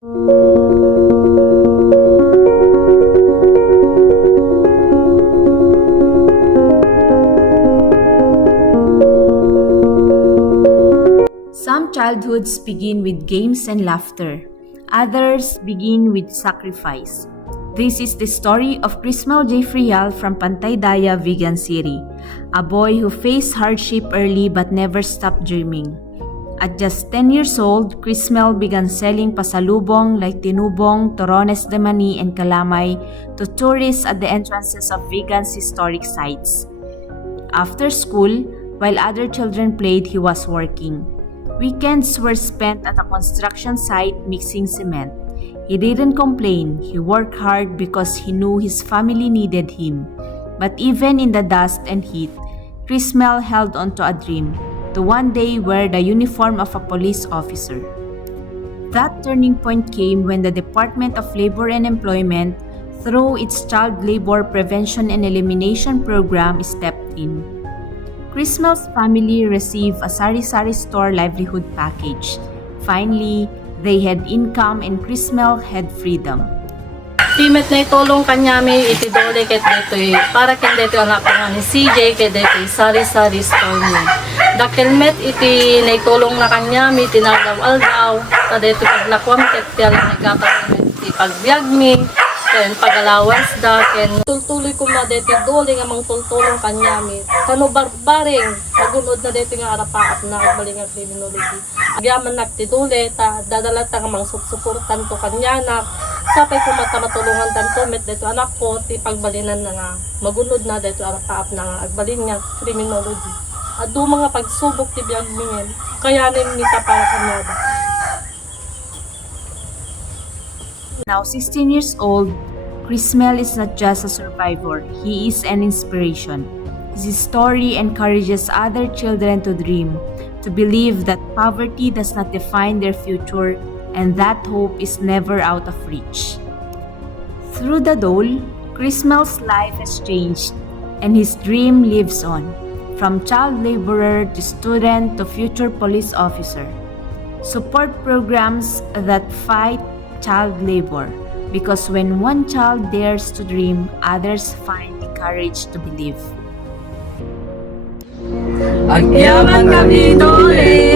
Some childhoods begin with games and laughter. Others begin with sacrifice. This is the story of Crismel J. Frial from Pantaydaya, Vigan City, a boy who faced hardship early but never stopped dreaming. At just 10 years old, Crismel began selling pasalubong like tinubong, torones de mani, and kalamay to tourists at the entrances of Vigan's historic sites. After school, while other children played, he was working. Weekends were spent at a construction site mixing cement. He didn't complain. He worked hard because he knew his family needed him. But even in the dust and heat, Crismel held on to a dream to one day wear the uniform of a police officer. That turning point came when the Department of Labor and Employment, through its Child Labor Prevention and Elimination Program, stepped in. Crismel's family received a sari-sari store livelihood package. Finally, they had income and Crismel had freedom. Timet na itulong kanyami iti dole ket detoy para ken detoy anak ko ni CJ ket detoy sari-sari store ni. Dakkel met iti naitulong na kanyami tinagaw-aldaw ta detoy paglakwam ket tiyala nagkakaroon iti pagbiag mi ken pagalawas da ken tultuloy ko na detoy dole nga mang tultulong kanyami. Kano barbaring magunod na detoy nga arapaat na agbali nga criminology. Agyaman nakti dole ta dadala ta nga mang suportan to kanyanak sapay ko matulungan tanto met dito anak ko ti pagbalinan na nga. Magunod na dito ang paap na nga. Agbalin nga criminology. At do mga pagsubok ti biyag mingen kayanin ni ta para kanyada Now 16 years old, Crismel is not just a survivor, he is an inspiration. His story encourages other children to dream, to believe that poverty does not define their future and that hope is never out of reach. Through the dole, Crismel's life has changed and his dream lives on, from child laborer to student to future police officer. Support programs that fight child labor because when one child dares to dream, others find the courage to believe. Agyaman kami dole eh.